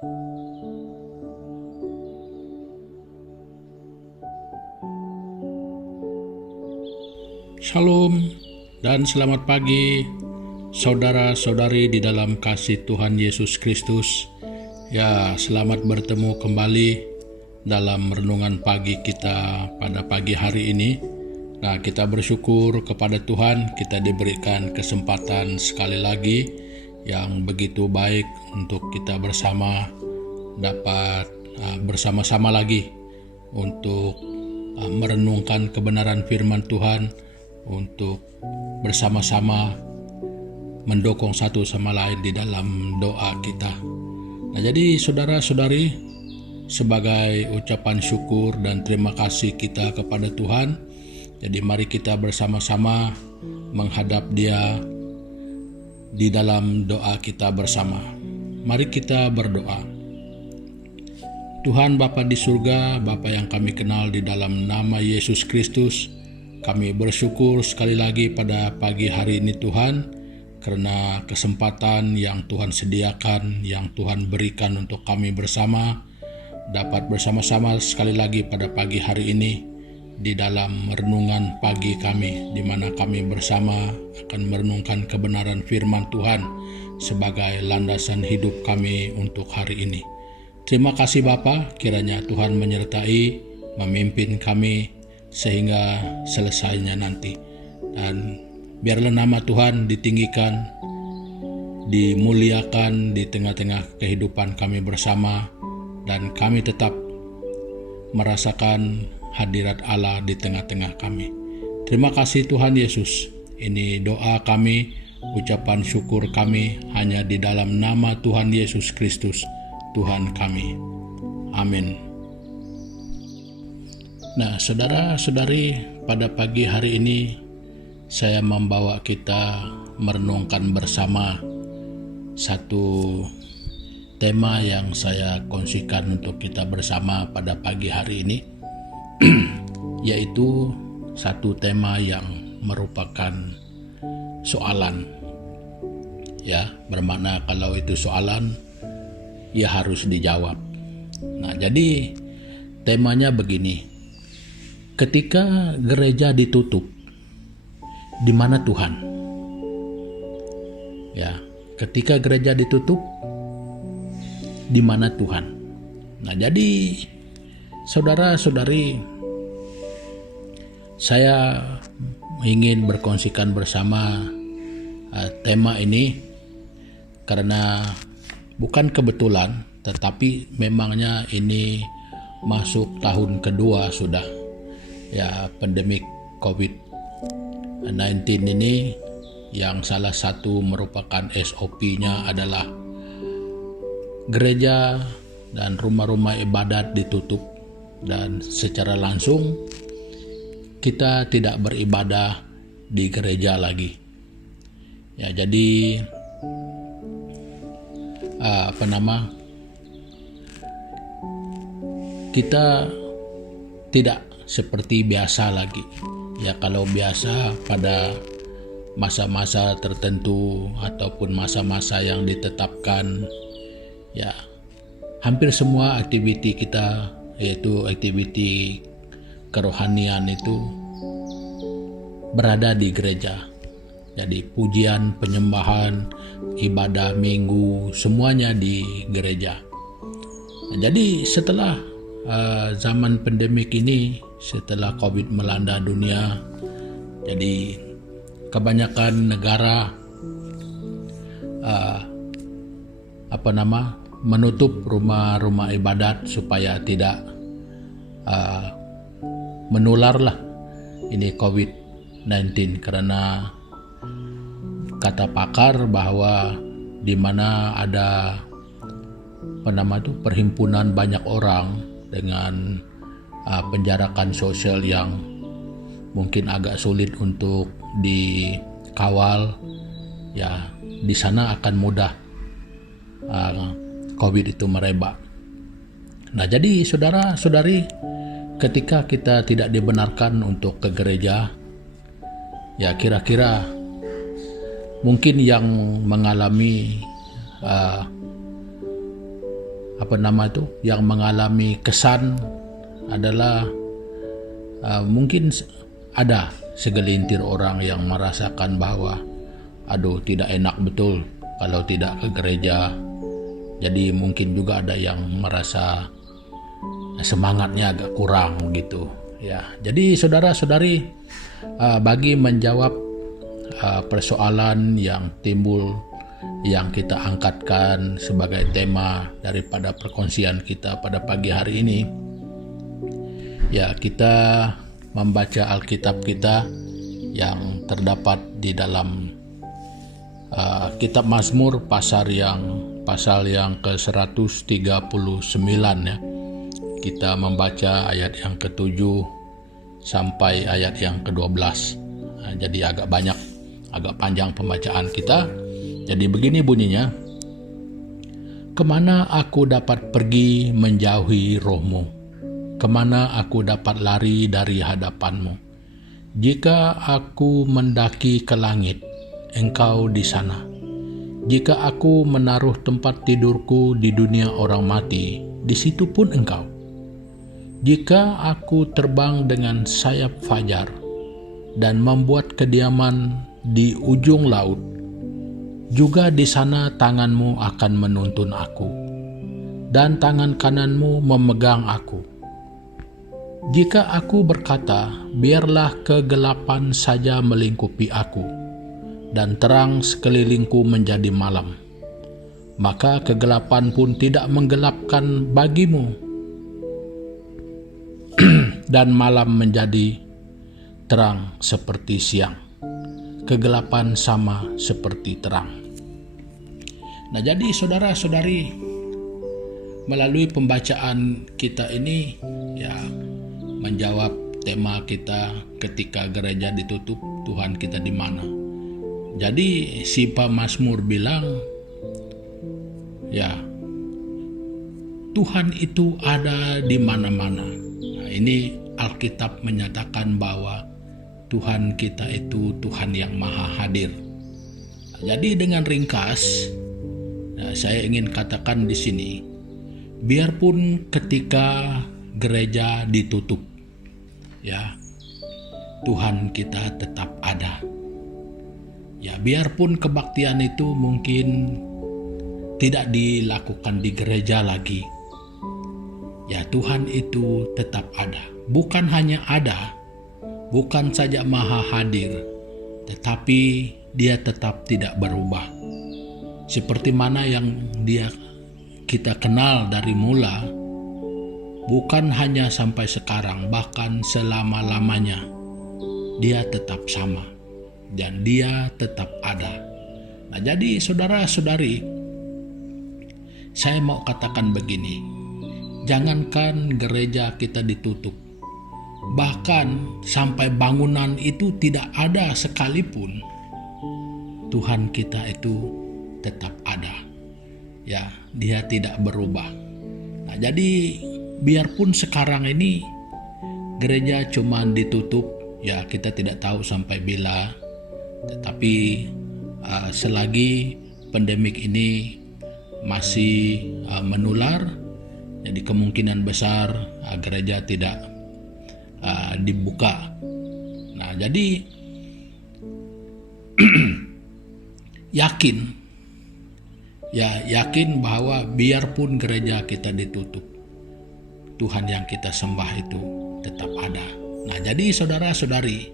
Shalom dan selamat pagi saudara-saudari di dalam kasih Tuhan Yesus Kristus. Ya, selamat bertemu kembali dalam renungan pagi kita pada pagi hari ini. Nah, kita bersyukur kepada Tuhan, kita diberikan kesempatan sekali lagi yang begitu baik untuk kita bersama dapat bersama-sama lagi untuk merenungkan kebenaran firman Tuhan, untuk bersama-sama mendukung satu sama lain di dalam doa kita. Nah, jadi saudara-saudari, sebagai ucapan syukur dan terima kasih kita kepada Tuhan, jadi mari kita bersama-sama menghadap Dia di dalam doa kita bersama. Mari kita berdoa. Tuhan Bapa di surga, Bapa yang kami kenal di dalam nama Yesus Kristus, kami bersyukur sekali lagi pada pagi hari ini Tuhan, karena kesempatan yang Tuhan sediakan, yang Tuhan berikan untuk kami bersama, dapat bersama-sama sekali lagi pada pagi hari ini di dalam renungan pagi kami, di mana kami bersama akan merenungkan kebenaran firman Tuhan sebagai landasan hidup kami untuk hari ini. Terima kasih Bapa, kiranya Tuhan menyertai, memimpin kami sehingga selesainya nanti. Dan biarlah nama Tuhan ditinggikan, dimuliakan di tengah-tengah kehidupan kami bersama, dan kami tetap merasakan hadirat Allah di tengah-tengah kami. Terima kasih Tuhan Yesus. Ini doa kami, ucapan syukur kami hanya di dalam nama Tuhan Yesus Kristus, Tuhan kami. Amin. Nah, saudara-saudari, pada pagi hari ini saya membawa kita merenungkan bersama satu tema yang saya kongsikan untuk kita bersama pada pagi hari ini, yaitu satu tema yang merupakan soalan. Ya, bermakna kalau itu soalan, ya harus dijawab. Nah, jadi temanya begini. Ketika gereja ditutup, di mana Tuhan? Ya, ketika gereja ditutup, di mana Tuhan? Nah, jadi saudara-saudari, saya ingin berkongsikan bersama tema ini karena bukan kebetulan, tetapi memangnya ini masuk tahun kedua sudah. Ya, pandemik COVID-19 ini, yang salah satu merupakan SOP-nya adalah gereja dan rumah-rumah ibadat ditutup, dan secara langsung kita tidak beribadah di gereja lagi. Ya, jadi kita tidak seperti biasa lagi. Ya, kalau biasa pada masa-masa tertentu ataupun masa-masa yang ditetapkan, ya hampir semua aktiviti kita, yaitu aktiviti kerohanian, itu berada di gereja. Jadi pujian, penyembahan, ibadah minggu, semuanya di gereja. Nah, jadi setelah zaman pandemik ini, setelah COVID melanda dunia, jadi kebanyakan negara menutup rumah-rumah ibadat supaya tidak menularlah ini COVID-19, karena kata pakar bahwa di mana ada perhimpunan banyak orang dengan penjarakan sosial yang mungkin agak sulit untuk dikawal, ya di sana akan mudah COVID itu merebak. Nah, jadi saudara-saudari, ketika kita tidak dibenarkan untuk ke gereja, ya kira-kira mungkin yang mengalami yang mengalami kesan adalah mungkin ada segelintir orang yang merasakan bahwa tidak enak betul kalau tidak ke gereja. Jadi mungkin juga ada yang merasa semangatnya agak kurang gitu ya. Jadi saudara-saudari, bagi menjawab persoalan yang timbul, yang kita angkatkan sebagai tema daripada perkongsian kita pada pagi hari ini, ya, kita membaca Alkitab kita yang terdapat di dalam kitab Mazmur pasal yang ke-139 ya. Kita membaca ayat yang ke-7 sampai ayat yang ke-12. Jadi agak panjang pembacaan kita. Jadi begini bunyinya. Kemana aku dapat pergi menjauhi roh-Mu? Kemana aku dapat lari dari hadapan-Mu? Jika aku mendaki ke langit, Engkau di sana. Jika aku menaruh tempat tidurku di dunia orang mati, di situ pun Engkau. Jika aku terbang dengan sayap fajar dan membuat kediaman di ujung laut, juga di sana tangan-Mu akan menuntun aku, dan tangan kanan-Mu memegang aku. Jika aku berkata, biarlah kegelapan saja melingkupi aku, dan terang sekelilingku menjadi malam, maka kegelapan pun tidak menggelapkan bagimu, dan malam menjadi terang seperti siang. Kegelapan sama seperti terang. Nah, jadi saudara-saudari, melalui pembacaan kita ini ya menjawab tema kita ketika gereja ditutup, Tuhan kita di mana. Jadi si pemazmur bilang, ya, Tuhan itu ada di mana-mana. Nah, ini Alkitab menyatakan bahwa Tuhan kita itu Tuhan yang maha hadir. Nah, jadi dengan ringkas, saya ingin katakan di sini, biarpun ketika gereja ditutup, ya, Tuhan kita tetap ada. Ya, biarpun kebaktian itu mungkin tidak dilakukan di gereja lagi, ya, Tuhan itu tetap ada. Bukan hanya ada, bukan saja maha hadir, tetapi Dia tetap tidak berubah. Seperti mana yang kita kenal dari mula, bukan hanya sampai sekarang, bahkan selama-lamanya Dia tetap sama dan Dia tetap ada. Nah, jadi saudara-saudari, saya mau katakan begini, jangankan gereja kita ditutup, bahkan sampai bangunan itu tidak ada sekalipun, Tuhan kita itu tetap ada. Ya, Dia tidak berubah. Nah, jadi biarpun sekarang ini gereja cuma ditutup, ya, kita tidak tahu sampai bila, tetapi selagi pandemik ini masih menular, jadi kemungkinan besar gereja tidak dibuka. Nah, jadi yakin bahwa biarpun gereja kita ditutup, Tuhan yang kita sembah itu tetap ada. Nah, jadi saudara-saudari,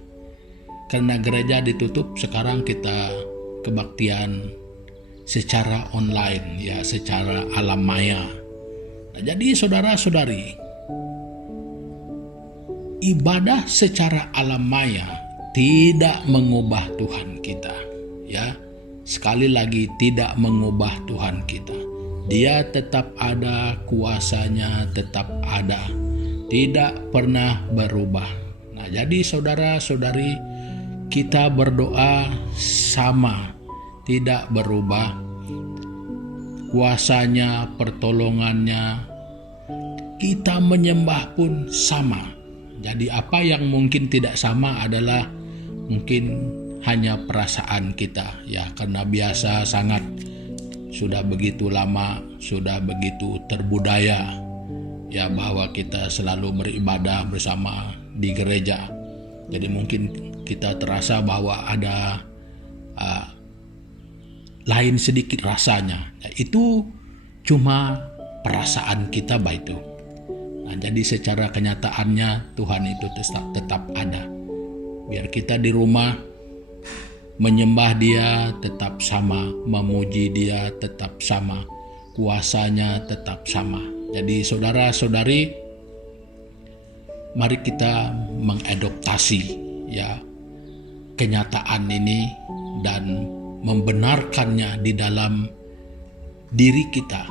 karena gereja ditutup, sekarang kita kebaktian secara online, ya, secara alam maya. Nah, jadi saudara-saudari, ibadah secara alam maya tidak mengubah Tuhan kita, ya. Sekali lagi, tidak mengubah Tuhan kita. Dia tetap ada, kuasanya tetap ada, tidak pernah berubah. Nah, jadi saudara-saudari, kita berdoa sama, tidak berubah. Kuasanya, pertolongannya, kita menyembah pun sama. Jadi apa yang mungkin tidak sama adalah mungkin hanya perasaan kita, ya, karena biasa sangat sudah begitu lama, sudah begitu terbudaya ya bahwa kita selalu beribadah bersama di gereja. Jadi mungkin kita terasa bahwa ada lain sedikit rasanya. Nah, itu cuma perasaan kita baik itu. Nah, jadi secara kenyataannya Tuhan itu tetap ada. Biar kita di rumah menyembah Dia tetap sama, memuji Dia tetap sama, kuasanya tetap sama. Jadi saudara-saudari, mari kita mengadoptasi ya kenyataan ini dan membenarkannya di dalam diri kita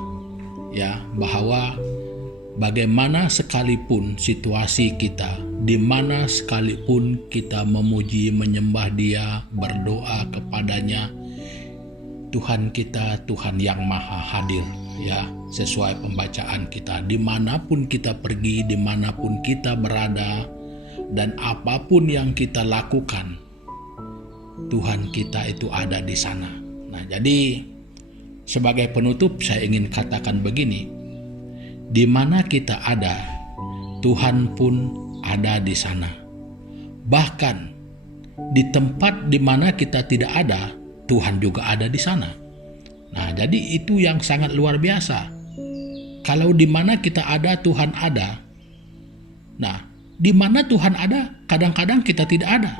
ya, bahwa bagaimana sekalipun situasi kita, di mana sekalipun kita memuji, menyembah Dia, berdoa kepadanya, Tuhan kita Tuhan yang maha hadir ya, sesuai pembacaan kita. Dimanapun kita pergi, dimanapun kita berada, dan apapun yang kita lakukan, Tuhan kita itu ada di sana. Nah, jadi sebagai penutup saya ingin katakan begini, di mana kita ada, Tuhan pun ada di sana. Bahkan di tempat di mana kita tidak ada, Tuhan juga ada di sana. Nah, jadi itu yang sangat luar biasa. Kalau di mana kita ada, Tuhan ada. Nah, di mana Tuhan ada, kadang-kadang kita tidak ada.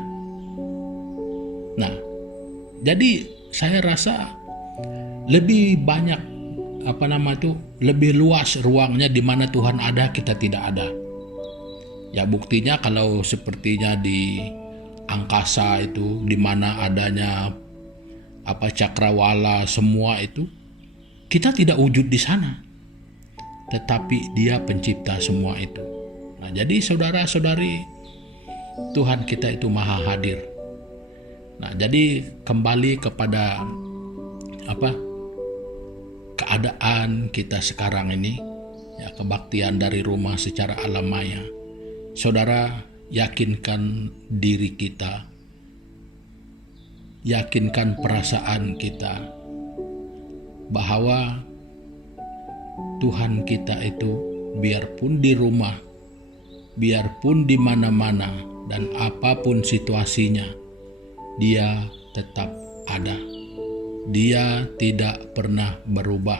Nah, jadi saya rasa lebih banyak lebih luas ruangnya di mana Tuhan ada, kita tidak ada. Ya buktinya kalau sepertinya di angkasa itu, di mana adanya cakrawala semua itu, kita tidak wujud di sana. Tetapi Dia pencipta semua itu. Nah, jadi saudara-saudari, Tuhan kita itu maha hadir. Nah, jadi kembali kepada keadaan kita sekarang ini ya, kebaktian dari rumah secara alam maya. Saudara, yakinkan diri kita, yakinkan perasaan kita bahwa Tuhan kita itu biarpun di rumah, biarpun di mana-mana dan apapun situasinya, Dia tetap ada. Dia tidak pernah berubah.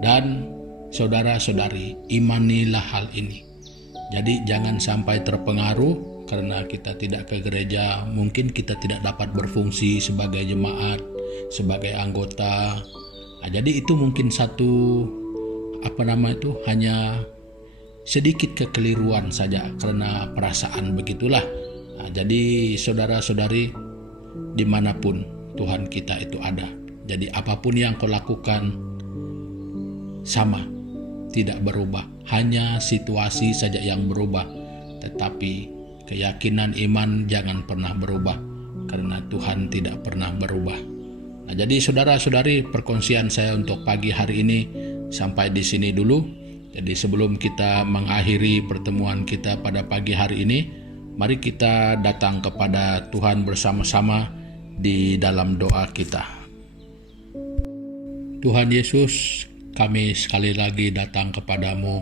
Dan saudara-saudari, imanilah hal ini. Jadi jangan sampai terpengaruh karena kita tidak ke gereja, mungkin kita tidak dapat berfungsi sebagai jemaat, sebagai anggota. Nah, jadi itu mungkin satu hanya sedikit kekeliruan saja karena perasaan begitulah. Nah, jadi saudara-saudari, dimanapun Tuhan kita itu ada. Jadi apapun yang kau lakukan sama, tidak berubah. Hanya situasi saja yang berubah. Tetapi keyakinan iman jangan pernah berubah, karena Tuhan tidak pernah berubah. Nah, jadi saudara-saudari, perkongsian saya untuk pagi hari ini sampai di sini dulu. Jadi sebelum kita mengakhiri pertemuan kita pada pagi hari ini, mari kita datang kepada Tuhan bersama-sama di dalam doa kita. Tuhan Yesus, kami sekali lagi datang kepadamu.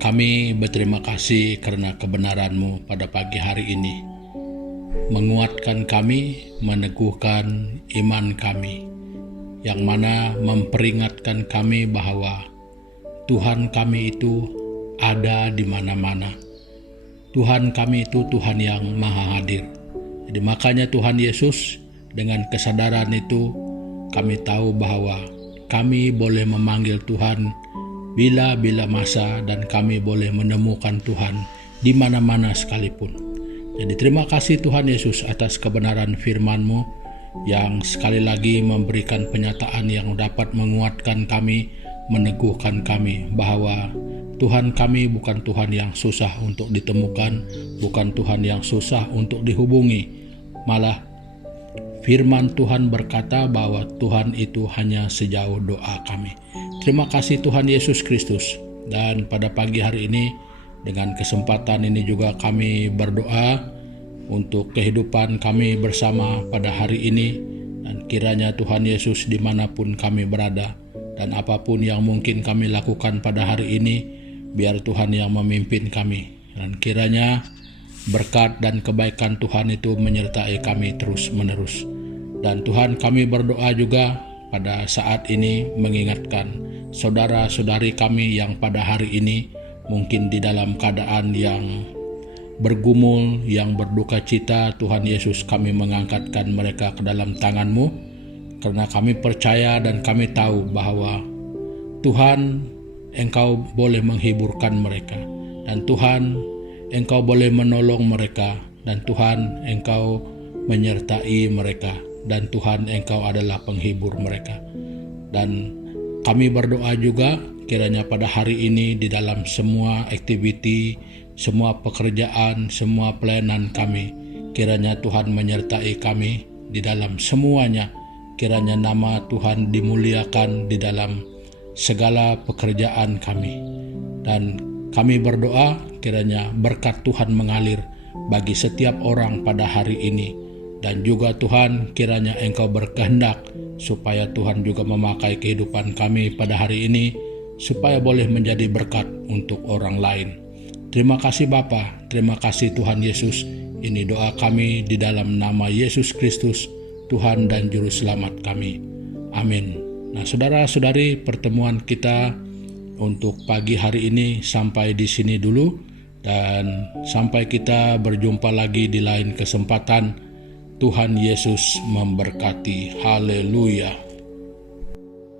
Kami berterima kasih karena kebenaran-Mu pada pagi hari ini. Menguatkan kami, meneguhkan iman kami, yang mana memperingatkan kami bahwa Tuhan kami itu ada di mana-mana. Tuhan kami itu Tuhan yang maha hadir. Jadi makanya Tuhan Yesus, dengan kesadaran itu kami tahu bahwa kami boleh memanggil Tuhan bila-bila masa, dan kami boleh menemukan Tuhan di mana-mana sekalipun. Jadi terima kasih Tuhan Yesus atas kebenaran firman-Mu yang sekali lagi memberikan penyataan yang dapat menguatkan kami, meneguhkan kami bahwa Tuhan kami bukan Tuhan yang susah untuk ditemukan, bukan Tuhan yang susah untuk dihubungi. Malah firman Tuhan berkata bahwa Tuhan itu hanya sejauh doa kami. Terima kasih Tuhan Yesus Kristus. Dan pada pagi hari ini, dengan kesempatan ini juga kami berdoa untuk kehidupan kami bersama pada hari ini, Dan kiranya Tuhan Yesus dimanapun kami berada dan apapun yang mungkin kami lakukan pada hari ini, biar Tuhan yang memimpin kami. Dan kiranya berkat dan kebaikan Tuhan itu menyertai kami terus menerus. Dan Tuhan, kami berdoa juga pada saat ini mengingatkan saudara-saudari kami yang pada hari ini mungkin di dalam keadaan yang bergumul, yang berduka cita. Tuhan Yesus, kami mengangkatkan mereka ke dalam tangan-Mu, karena kami percaya dan kami tahu bahwa Tuhan, Engkau boleh menghiburkan mereka, dan Tuhan, Engkau boleh menolong mereka, dan Tuhan, Engkau menyertai mereka, dan Tuhan, Engkau adalah penghibur mereka. Dan kami berdoa juga kiranya pada hari ini di dalam semua aktiviti, semua pekerjaan, semua pelayanan kami, kiranya Tuhan menyertai kami di dalam semuanya. Kiranya nama Tuhan dimuliakan di dalam segala pekerjaan kami. Dan kami berdoa kiranya berkat Tuhan mengalir bagi setiap orang pada hari ini. Dan juga Tuhan, kiranya Engkau berkehendak supaya Tuhan juga memakai kehidupan kami pada hari ini, supaya boleh menjadi berkat untuk orang lain. Terima kasih Bapa, terima kasih Tuhan Yesus. Ini doa kami di dalam nama Yesus Kristus, Tuhan dan Juru Selamat kami. Amin. Nah, saudara-saudari, pertemuan kita untuk pagi hari ini sampai di sini dulu. Dan sampai kita berjumpa lagi di lain kesempatan. Tuhan Yesus memberkati. Haleluya.